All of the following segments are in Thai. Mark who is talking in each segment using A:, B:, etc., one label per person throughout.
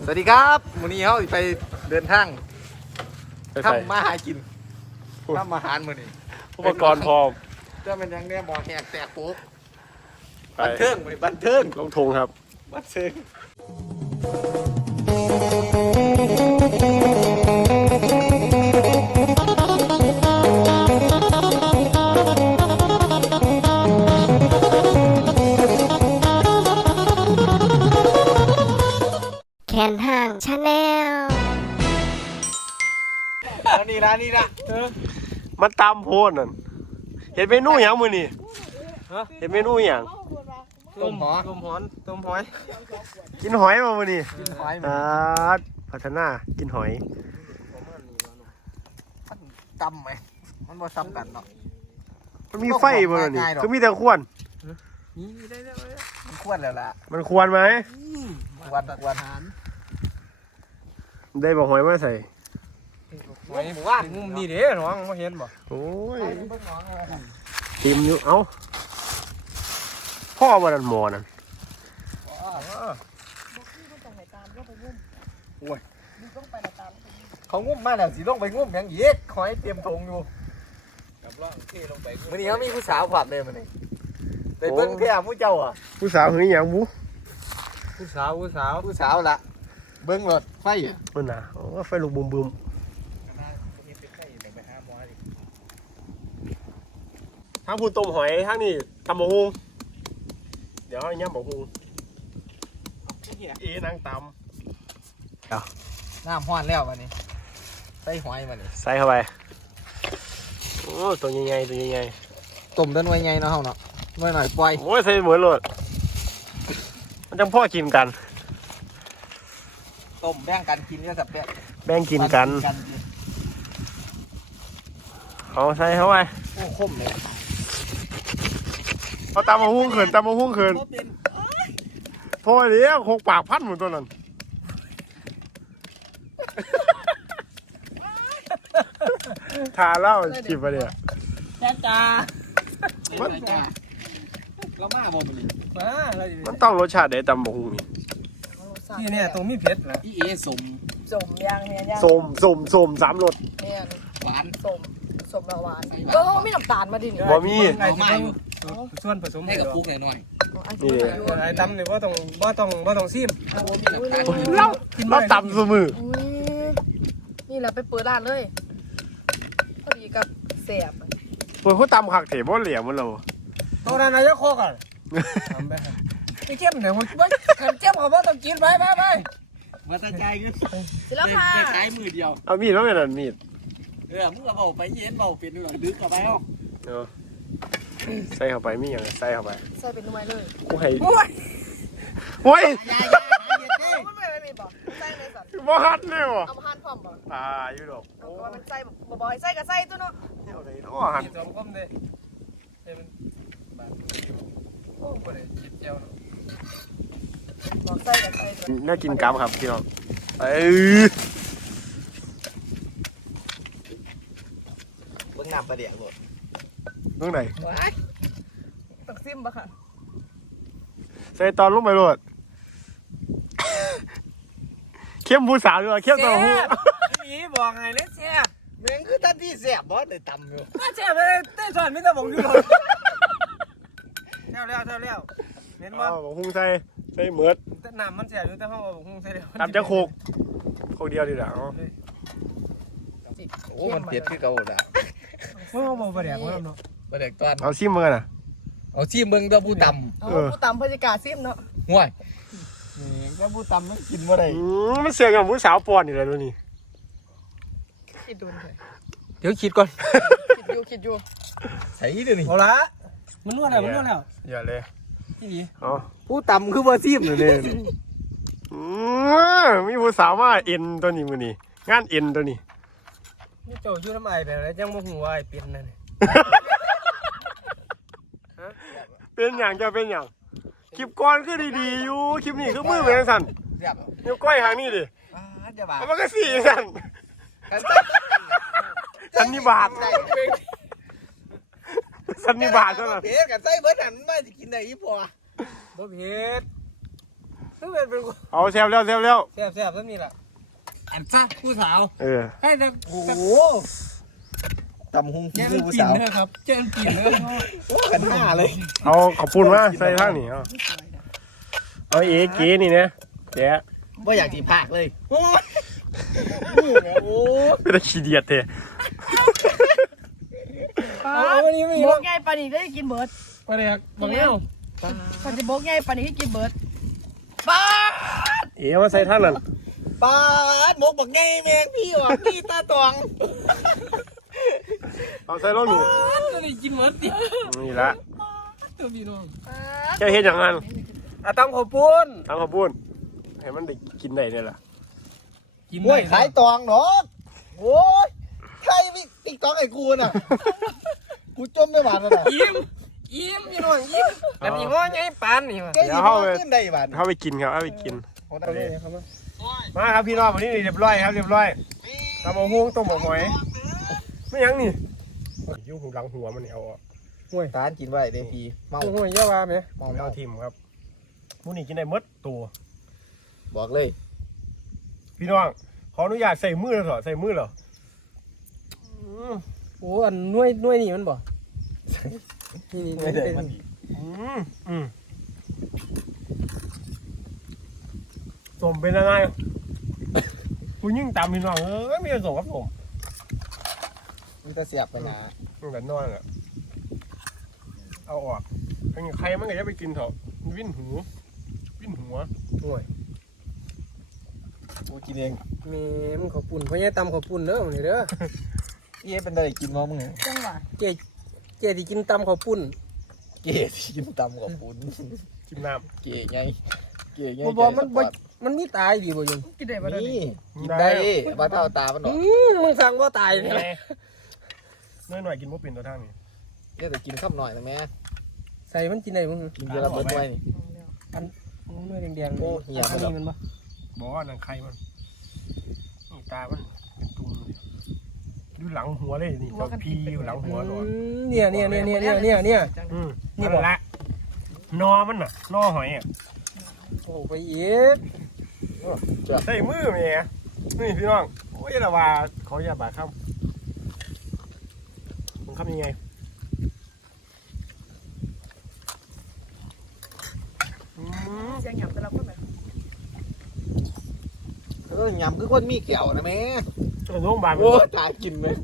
A: สวัสดีครับวันนี้เขาไปเดินทางทำมาหากินทำอาหารมื้อนี้
B: อุปกรณ์พร้อม
A: จะเป็นยังเนี่ยบอกแหกแตกโป๊กบันเทิงบันเทิง
B: ลงทงครับ
A: บันเทิง
C: แคนห่างชาแนล
A: นี่ละนี่ละ
B: มันตามโพดนั่นเห็นเมนูอย่างมือนี่เห็นเมนูอย่าง
A: ต้มหอย
B: กินหอยมามือนี่
A: กินหอย
B: พัฒนากินหอย
A: มันตำไหมมันบ่ซ้ำกันเนาะ
B: มันมีไฟบ่นี่คือมีแต่ควน
A: นี่ได้มันควรแล้วล่ะ
B: มันควรไหม
A: ควร
B: ได้บอกหอยมาใส่
A: หอยหมู่บ้านนี่เด้น้องมาเห็นบ่
B: โอ้ยทิมอยู่เอ้าพ่อวันนั้นหมอนั่น
A: เขางุ้มมาแล้วสิลงไปงุ้มยังอีกคอยเตรียมธงอยู่มื้อนี้เขามีผู้สาวผับเลยมื้อนี้ไปเบิ่งแค่ผู้เจ้าอ่ะ
B: ผู้สาวหึงอย่างบุ
A: ผู้สาวละเบิ้งรถไฟ
B: มันน่ะโอ้ไฟลุกบึมทางพูนต้มหอยทางนี้ตำบะฮุงเดี๋ยวย่ำบะฮุงนางต
A: น้ำห้อนแล้ววันนี้ใส่หอยวันนี้
B: ำใส่เข้าไปโอ้ตัวใหญ่ๆตัวใหญ่
A: ๆต้มเดินไว้ไงเนาะเฮาเนาะไว้หน่อยปล่อย
B: โอ้ยใส่เหมือนเลยมันจังพ่อกินกัน
A: ต้มแบ่งกันกินก็สับ
B: แบ่งกินกันเอาใส่เข้าไป
A: โอ้คมเลย
B: เอาตำมาหุ้งเขินพ่อเลี้ยง6 ปากพันหมดตัวนั้นทาเล่าจิบไปเลย
A: จ้าเรามาบ่มัน
B: มันต้องรสชาติเด็ดตำบะหุ้ง
A: นี่เนี่ยตรงมีเผ็ดนะพี่เอสม
C: ย่างเนี่ยย่าง
B: ส้ม3 รส
C: เนี่ย
A: หวาน
C: ส้มละหวานก็มีน้ำตาลมาดิ
B: บ่มี
A: ส่วนผสมให้กับคุกหน่อย
B: นี่
A: ไอ้ตำเนี่ยว่าต้องซีม
B: เราตำเสมอ
C: นี่แหละไปเปิดร้านเลยพอดีกับแสบ
B: เขาตำผักเถบว่าเหลี่ยมมันเรา
A: ตอนนั้นนายกโคกันไอ้เข้มเนี่ยมันเข้มเขาบอกต้องกินไปมาตะใจกัน
C: เสร็จแล้วค่ะ
A: ใช้มือเดียว
B: เอามีดว่าเป็นอะไรมีด
A: มึงก็บอกไปเย็นบอกเป็นหน่อยดึกกับไปเอา
B: ใส่เข้าไปมีอย่างใส่เข้าไป
C: ใส่เป็นหน่วยเลย
B: กูให้โอ้ย
C: มันไม่มีบ่ใส่ในสัตว์
B: บ้านเนี่ยวะ
C: เอามาหั่นพร้อมบ่
B: ตาอยู่ดอก
C: โอ้มันใส่บ่อยใส่กับใส่ตัวเนาะ
B: เดี๋ยวเลยเนาะหั่น
A: จอมก้มเลยมันโอ้บ่ได้คิดเจ้าเนาะ
C: บอกใส่กับใส่
B: น่ากินกำครับพี่น้อง
A: เบิ่งน้ำปลาเดี่ยวหมด
B: ตรงไหน
C: ตักซิมบ่ค่ะ
B: ใส่ตอนลงไปโหลดเข้มผู้สาวด้วยเข้มตัวหู
A: นี่บอกไงเนี่ยแซ่บแม่งคือท่านที่แซ่บบอสแต่ต่ำอยู่แซ่บเลยเต้นสอนไม่ต้องบอกอยู่หรอกเท่าแล้วเห็นบ่
B: บอกหุ้งใส่เหมือด
A: น้ำมันแซ่บอยู่แต่ห้องบอกหุ้งใส่เดียว
B: ตำจะโคกเดียวดีแล้ว
A: โอ้มันเผ็ดคือเก่าแล้วว่าบอกปลาแดกว่าเนาะปลาแดกตอน
B: เอาซิมมือน่ะ
A: เอาซิมเบิ่งตัวผู้ต่
C: ำผู้ต่ำพฤติกาซิมเนาะ
A: ห่วยนี่ก็ผู้ต่ำมันกินว่าไร
B: มันเสียงกับผู้สาวปอนอยู่เลยดูนี่
C: คิดดูเลย
A: เดี๋ยวคิดก่อน
C: คิดอยู่
A: ใส่เดี๋ยวนี้เอาละมันนวดแล้ว
B: อย่าเลย
A: ที่นี่ผู้ต่ำคือว่าซิมเลย
B: มีผู้สาวมาเอ็นตัวนี้มือนี่งานเอ็นตัวนี้
A: นี่โจชื่อทำไมแบบนี้ยังโมโหไอ้เป็นนั่น
B: เป็นอย่างจะเป็นอย่างคลิปก่อนคือดีๆอยู่คลิปนี้คือมือเหมือนสั่นนิ้วก้อยหางนี่ดิมันก็สี่สั่นสันนิบาตเท่านั้น
A: เผ็ดกับไส้เบิร์ดหันมาจะกินได้ยี่ปัวบ่เผ็ดคือเป็น
B: เอาแซ่บแล้ว
A: แซ่บๆซะนี่ล่ะอันซะผู้สาว ให้แต่โอ้โหตำหุงผู้สาวครับเจ้ากินเลยกันหน้าเลย
B: เอาขอบคุณมาใส่ทางนี่เอาเก๋นี่นะแก
A: ว่าอยากจีภาคเลยโอ้ยโอ้
B: เป็นขี้เดียดเท่
C: วันนี้ไม่บกไงปานีได้กินเบิร์ด
A: ปลาแดกบังเอ้า
C: มันจะบกไงปานีให้กินเบิร์ด
B: มาใส่ทางนั้น
A: ปลาหมกบักไงแมงพี่ว่ะพี่ตาตอง
B: เอาใส่รถนี่
A: ตัวนี้กินเหมือนติ
B: นี่ละ
A: ตัวพี่น้อง
B: แค่เห็นอย่างนั้น
A: ตำข้าวปุ้น
B: ทางขอบคุณให้มันได้กินได้เนี่ยล่ะ
A: โอ้ยขายตองเนาะโอ้ยใครติ๊กตองไอ้กูน่ะกูจมไม่หวานแล้วนะยิ้มพี่น้องยิ้มแต่นี่ง้อไงปานนี่ว่ะแกยิ้มขึ้นได้บาด
B: เข้าไปกินครับเอาไปกิน
A: เอาเลยครับ
B: มาครับพี่น้องวันนี้เรียบร้อยครับเรียบร้อยตำมะฮุ้งต้มหมกหอยไม่ยังนี่ยุ่งหูหลังหัวมันนี่เอาออก
A: ห่วยตานกินไว้เด้พี่เมา
B: ห่วยเยอะว่าไหมเอาทิมครับมูนี่กินได้มดตัว
A: บอกเลย
B: พี่น้องขออนุญาตใส่มือเหรอใส่มือเหรอ
A: โอ้อันน้วยนี่มันบ่นี่เป็น
B: สมเป็นอะไรคุณยิ่งตามพี่น้องมีแต่ส่งครับผม
A: มันจะเสียบไปนะ
B: ตั้งแต่นอนอ่ะเอาออกใครมันก็จะไปกินเถอะวิ่นหัวห่วย
A: กูกินเอง
D: มีมึงขอปุ่นเพราะเนี่ยตำขอปุ่นเด้อมึงนี่เด้อ
A: เอ๊ะเป็นอะไรกินมั้งมึง
C: จังหวะ
D: เจ๊ที่กินตำขอปุ่น
A: เก๋กินตำกับปุ้น
B: กินน้
A: เก๋ไงเก๋ไง
D: บ่บอกมันมีตายดีบ่ยัง
C: กินได้ปะเนี่ย
A: นี่กินได้บ้าเท่าตามันหรอ
D: มึงสั่งว่าตาย
B: ำ
D: เนี่ย
B: หน่อยกินมุกปิ่นตัวทางนี้
A: เดี๋ยวกินข้าวหน่อยนะแม่
D: ใส่มันกินได้มึง
A: กินเยอะแล้วเบิร์ดไว้นี่
D: เนื้อแดงๆ
A: โอ้เหี้ย
D: อันนี้มันบ่
B: บอกว่านังไข่มันนี่ตามันเป็นตุ่มดูหลังหัวเลยนี่เจ้าพีอยู่หลังหัวหนอน
D: เนี่ย
B: นี่ละนอมันน่ะนอหอยอ่ะ
D: โอ้ไปอีก
B: ใส่มือแม่นี่พี่น้องโอ้ยละว่าเขาอย่าบาดคำมันคำยังไง
C: เสียงหยับแต่เราก็แบบ
A: ยำคือคนมีแก้วนะแม่
B: ตัวโรงพยาบาล
A: โอ้ตายกินไหม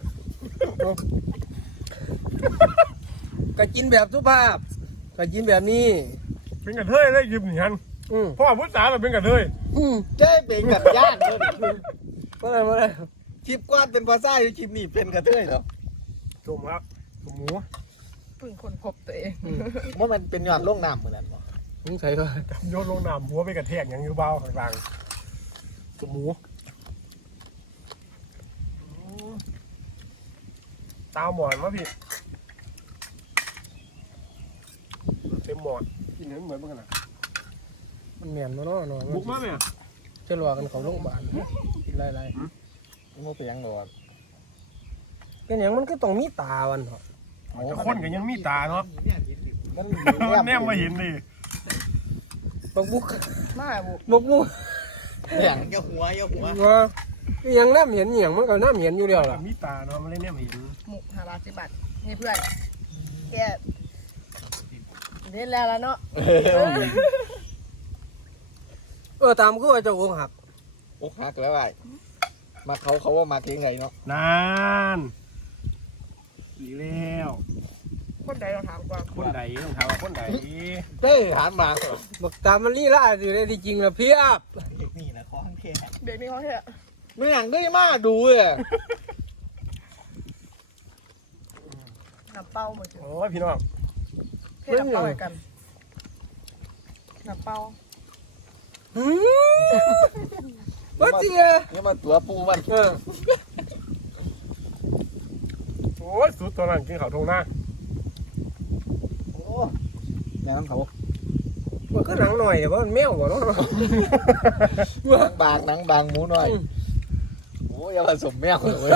D: ก็กินแบบสุภาพก็กินแบบนี้
B: เป็นกระเทยเลยยืมหนีฮัน
D: อืม
B: พ่อพุทธาเราเป็นกระเทย
A: เจ๊เป็นกับญาติเลย
D: บ่ได้
A: คลิปกว้านเป็นภาษาอยู่คลิปนี้เป็นกระเทยเหรอ
B: สมครับสมหมู
C: เพิ่งคนพบตัวเอง
A: ว่ามันเป็นยอดล่งน้ำเหมือนกันบ่
D: มึงใส่ก็
B: โยนลงน้ำหัวไปกระแทกอย่างอยู่เบาข้างล่างสมหมูตาหมอนวะพี่เต็มหมอนกินเหมือนเหมือนกันนะ
D: มันแม่นบ่เนาะเนาะ
B: บุกมาไหม
D: จะรอกันเขาโรงพยาบาลกินหลาย
A: มันเป็นยังไงวะ
D: ๆเป็นหยังมันก็ต้องมีตาวันเถาะ
B: แต่คนก็ยังมีตาเนาะ
A: มัน
B: มันแนมมาเห็นดิ
D: บักบุก
C: มาบุก
D: บักบุก
A: เนี่ยเจ้าหัว
D: ว่าอีหยังน้ำเห็นอีหยังมันก็น้ำเห็นอยู่แล้วล่ะ
B: มีตาเนาะมันเลยแนมเห็น
C: หมุก50 บาทนี่เพื่อนแกเล่นแล้วเนาะ
D: ตามก็ว่าเจ้าอกหัก
A: อกหักแล้วไอ้มาเขาว่ามาเก่งไงเนาะ
B: นานดีแล้ว
C: คนใดเราถามก่อน
B: คนใดต้องถามว่าคนใด
A: เต้หันมา
D: บักตามมันลี่ล่าอยู่ในที่จริงละเพียบ
A: นี่นะคอนเทน
C: เบบี้เขาเถอะ
A: ไม่อยากได้มาดูเลย
C: น้ำเป้าเหมือนกัน
B: โอ้ยพี่น้อง
C: เพ่น้ำเป้าเหมือนกันน้ำเป้า
D: วัดเสีย
A: นี่มาตัวปูมัน
B: โอ้ยสุดตัวนั้นกินข้าวทงหน้า
A: โอ้แม่น้ำเขา
D: มันก็หนังหน่อยแต่ว่ามันแมวกว่าเนาะ
A: บางหมูหน่อยโอ้ยาผสมแมวเลย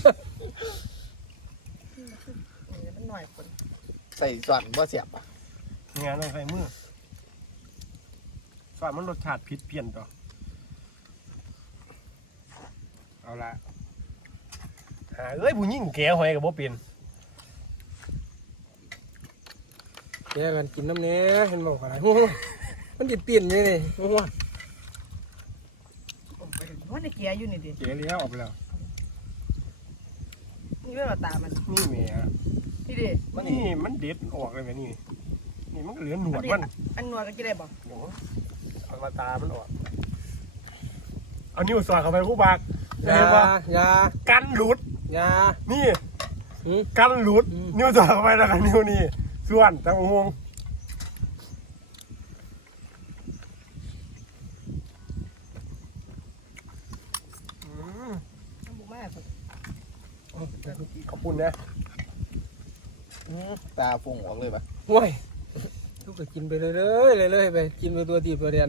C: มันหน่อยคน
A: ใส่ส่วนว่าเสียบ
B: งานต้องใส่มือซอยมันรสชาติผิดเพี้ยนต่อเอาละเอ้ยผู้หญิงแก่หอยกับบ่เป็น
D: แกกันกินน้ำเนี้ยเห็นบอกอะไรมันติดเตียนยังไงโอ้โห
C: ว่าในเกียร์อยู่นี่ดิ
B: แก่แล้วออกไปแล้ว
C: นี่เรื่องตามัน
B: นี่แหม่
C: นี่ดิ
B: นี่มันเด็ดออกเลยแม่นี่นี่มันก็เหลือหนวดมัน
C: อันนัวก็กินได้บ่
B: โอ้เอามาตามันออกเอานิ้วสอดเข้าไปผู้บาก
D: ยา
B: เห็นปะ
D: ยา
B: กันหลุด
D: ยา
B: นี่
D: อืม
B: กันหลุด
D: อืม
B: นิ้วสอดเข้าไปแล้วกันนิ้วนี่ส่วนตังหง
C: น้ำบุกมาก
B: ขอบคุณนะ
A: ตาฟุ้งออกเลยปะ
D: โอ้ยลูกก็กินไปเรื่อยๆไปกินไปตัวตีตัวเรียน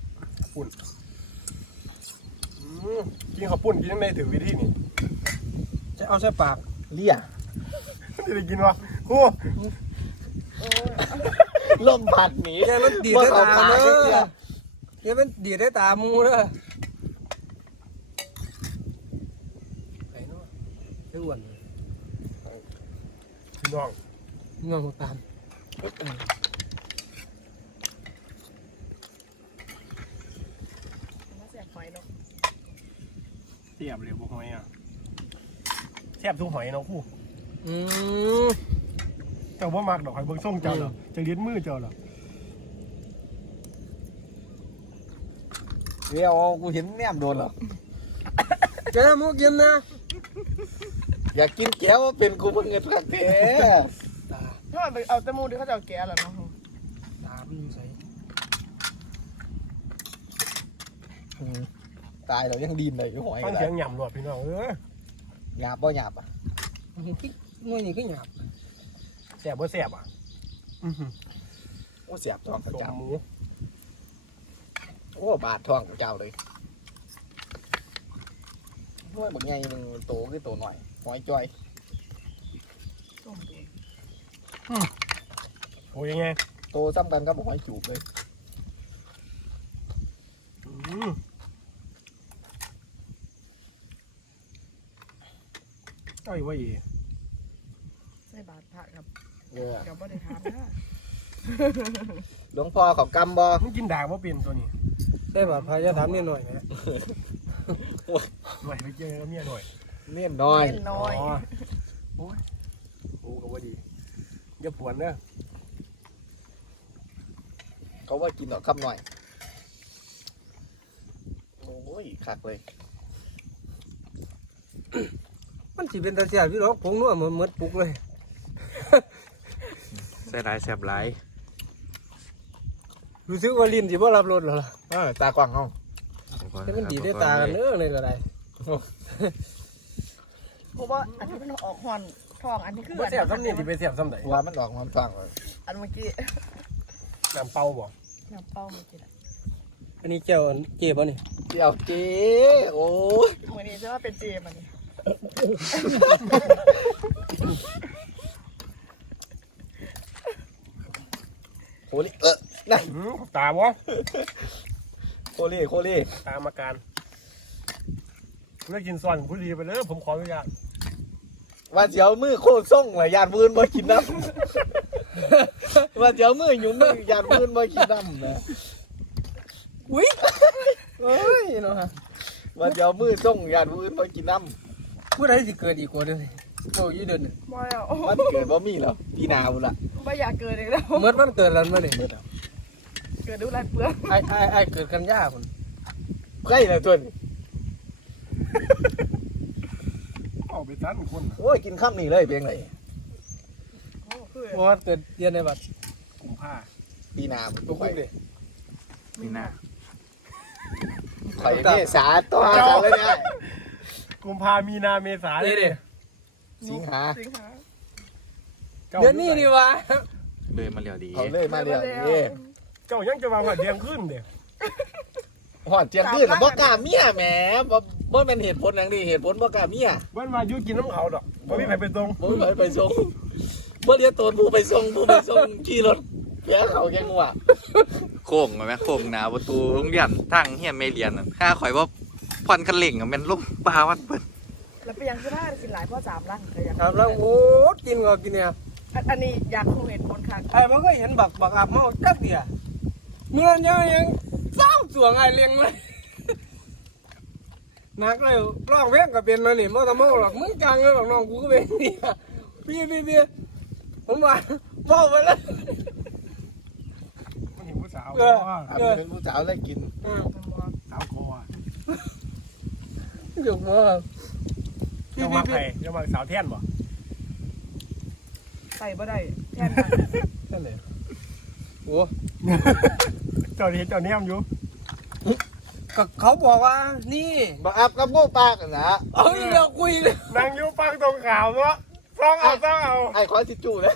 B: กินข้าวปุ้นกินยังไงถึงวิธีนี่
D: จะเอาใส่ปาก
A: เลี่ย
B: ไม่ได้กินวะโอ้
A: ลมพัดหนี
D: แกมันดีดได้ตาเนอะแกมันดีดได้ตามูเนอะไหนเนาะเจ้าอ้วน
B: พี่น้อง
D: งอหัวตาม
C: มาเสียบหอยเนาะ
B: เสียบเลยพวกหอยอ่ะแซ่บทุกหอยเนาะคู่
D: อืม
B: เจ้าบ่มักดอกหอยเบิ่งส่งเจ้าเหรอจะเลี้ยนมือเจ้าเหรอ
A: เดี๋ยวกูเห็นแนมโดนเหรอ
D: แกมูกินนะ
A: อยากกินแก้วว่าเป็นกูเพิ่งเงินพักเท้
D: ตา
C: ถ้ามันเอาแตะมูดิเขาจะเอาแกะเหรอเนาะ
D: ตามันอยู่ใส่
A: ตายเรายังดินเลยหอย
B: ฟั
A: กั
B: ง
A: น
B: เสียงหย่ำหลอดพี่น้อง
A: หยาบบ่หยาบอ่ะ
D: งวยนี่ก็หยาบ
B: แซ่บบ่แซ่บอ่ะ
A: โอ้เสียบท้อง
B: ต้
A: เจ้าม
B: หมู
A: โอ้บาดท้องเจ้าเลยน้อยบางไงมึงโตคือโตหน่อยหอยจ้อย
C: ต้มดู
B: โอ้ยยังไง
A: โตซ้ำกันก็บอกหอยจูบเลย
B: เจ้าอยู่ว่าอี
C: ใส่บาตรพระครับ
A: เออ
C: เดี๋ยวบ่ได้ทานนะ
A: หลวงพ่อเขากำบ่
B: มันกินด่างว่าเป็นตัวนี้
D: ได้บาดพายาถามนิดหน่อยไหม
B: หน่อยไปเจอกับเมียหน่อย
A: เน่นน้อย
C: เล่นน้อย
B: โอ้ยโอ้ก็ว่าดีอย่าปวดเนอะ
A: เขาว่ากินหรอกคำหน่อยโอ้ยคักเลย
D: มันสิเป็นตาเสียพี่หรอกผงนัวเหมือนปุกเลย
E: ใส่หลายแสบหลาย
D: รู้สึกว่าลิ้นสิบ่รับรสหรอล่ะ
A: ตากว้างห้อง
D: แต่มันดีได้ตากันเนื้อเลยก็ได้
C: เพราะว่าอันที่มันออกหอนทองอันนี้คือ
B: บ่แซ่บซ้ำนี่ที่ไปแซ่บซ้ำไหน
A: ว่ามันออกความฟังเลย
C: อันเมื่อกี้
B: น้ำเปล่าบ่
C: น้ำเป้าเมื่อกี้น่ะ
D: อันนี้เจ้าเจ็บป่ะนี่
A: เดี๋ยวเจ๊โอ้ย
C: มื้อนี้จะว่าเป็นเจมันนี่
A: โคลี่นั่น
B: ตาบ่
A: โคลี่
B: ตามอาการเลิกกินซอนผู้ดีไปเลยผมขออนุญาต
A: ว่าเจียวมือโคตรส่งเลยยานมืนมากินน้ำ ว่าเจียวมือหยุ่มมือยานมืนมากินน้ำนะ
D: อุ้ย
A: เอ้ยเนาะว่าเจียวมือส่งยานมืนมากินน้
D: ผู้ใดสิเกิดอีกกว่าเดิมโอ้ยเดิน
C: บ่แล้ว
A: ำมันเกิดบ่มีเหรอพี่นาวล่ะ
C: บ่อยากเกิดอีกแล้ว
D: เมื่อวันเกิดแล้วมาเนี่ย
C: เกิดดูลายเปลือก
D: ไอ้เกิดกันยากคน
A: ใกล้เลยตัวนี้
B: เอาไปตันคนน่ะ
A: โอ้ยกินข้ามนี่เลยเพียงไร
C: โอ้คือ
D: เมื่อวันเกิดเดือนในบัตร
B: กุมภา
A: พี่นา
D: ทุกคนเลย
E: นี่นะ
A: ข่อยเนี่ยสาตัวเขาเลยเนี่ย
B: กุมภามีนาเมษา
D: นี่ดิ
A: สิงหา
C: สิงหา
D: เดือนนี้นี่วะ
E: เลยมาเรียวดี
A: เขาเลยมาเรียวนี่
B: เจ้ายังจะวางหัวเดียงขึ้นเด้
A: หอดเจียงขึ้นบ่กล้าเมียแหมบ่เป็นเหตุผลอย่างนี้เหตุผลบ่กล้าเมีย
B: วันมายุกินน้ำเขาดอกบ่มีใครไปตรง
A: บ่มีไปส่งบ่เรียกตัวผู้ไปส่งขี่รถเพียเขาแกงัว
E: โค้งไหมโค้งหนาประตูโรงเรียนทางเฮียนไม่เรียนข้าข่อยว่าผ่อนคันเร่งมันลงปลาวัดเปิด
C: แล้วไปยังคือว่ากินหลายพ่อ3 ลังก็อยาก
D: ครับแล้วโอ้กินก็กินเนี่ย
C: อันนี้อยากคงเห็นคนค่ะ
D: ไอ้มันก็เห็นบักอาบเมาจักเดียเมื่อยังเศร้าสวงไอ้เลี้ยงเลยนักเลยร้องเพลงกับเป็นมาหนิมันทำเอาหรอกมึงกลางเลยหรอกน้องกูก็เป็นนี่พี่ผมว่าบอกไปแล้ว
B: มันเห็นผู้สาว
A: เป็นผู้สาวได้กิน
B: สาวคอ
D: เดี๋ยวมา
B: จะมาใครจะมาสาวเทียนบ่
C: ใส่บ่ได้แทนกัน
D: นั่นเลยโอ้
B: เจ้าเนี้ยมอยู่
D: ก็เขาบอกว่านี่
A: บักอับกับโง่ปากนะ
D: เอ้ยเราคุยเลย
B: นางอยู่ฟังตรงข่าวเนาะซ่องเอา
A: ไอ้ขอทิชชู่แล้ว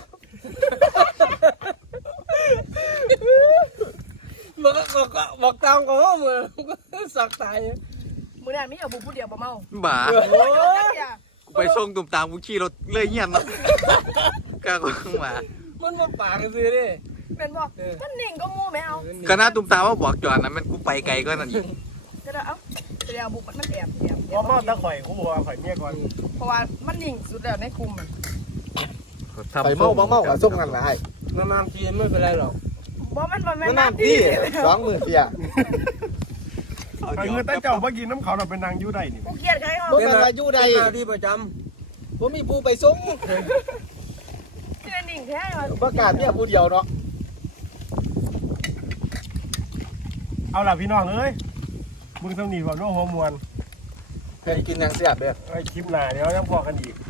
D: บอกตามเขาว่ามือสักตาย
C: มื้อนั้นมีเอาบุผู้เดียวบ่เมา
E: บ่า
C: โอ้ย
E: ไปส่งตุ่มตามกูขี่รถเลยเฮียนเนาะกล้าก็มา
D: มันมาปากกันซื้อดิ
C: เป็นบ่มันนิ่งก็งูแม่เอา
E: ก็น่าตุ่มตามว่าบอกจอดนะมันกูไปไกลก็นั่นอีก
C: ก็ได้เอ้าเดี๋ยวบุกมันแอบ
B: ว่าเมาตะข่อยกูบอกว่าข่อยเมียก่อน
C: เพราะว่ามันนิ่งสุดแล้วในคุมมัน
A: ไปเมากับส้มกันละไอ้
D: นานๆทีไม่เป็นไรหรอก
C: บ่มันบ่แม่
A: มัน
C: น
A: น้ำพี่20,000เปีย
B: ข่อยเงินแต่เจ้ามากินน้ำเขาเราเป็นนางอยู่ได้นี่
C: กูเกลียดใครเฮา
A: บ่เป็นอายุใด
D: เป็นหน้าที่ประจ
A: บ่มีผู้ไปส่ง
C: ที่นั่นนิ่งแท้ว่า
A: ประกาศเนี่ยผู้เดียวเนาะ
B: เอาล่ะพี่น้องเอ้ยมึงสำนีก่อนว่าหัวมวน
A: เพิ่นกินยังเสียบเด้อ
B: ไอ้คลิปหน้าเดี๋ยวยังพอกันอีก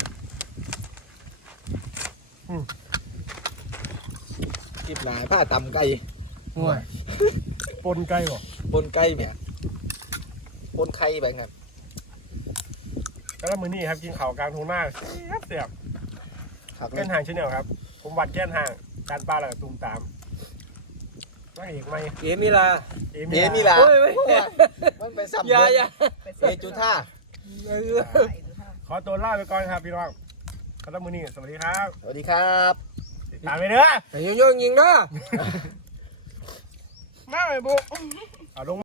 A: คลิปหลายผ้าตำไก่
D: ำห่วย
B: ปนไก่บ่
A: ปนไก่เนี่ยปนไข่ไปครับ
B: แล้วมื้อนี้ครับกินข้าวกลางทุ่งนาเสียบ
A: ครับ
B: แก้นห่างชาแนลครับ ผมวัดแก้นห่างการปลาแล้วก็ตุ่มตามนางเอกไหม
D: เอ็มีลา
B: เอ
A: เดี๋ยวนี่ล่ะ
D: โอ้ย
A: มันไปสับ
D: อย่า
A: เอจุท่า
B: ขอตัวลาไปก่อนครับพี่น้องสำหรับมื้อนี้สวัสดีครับ
A: สวัสดีครับ
B: ติดตามไปเด้อ
D: แต่โยงยิงนะ
C: มาไปบุก
B: เอาลง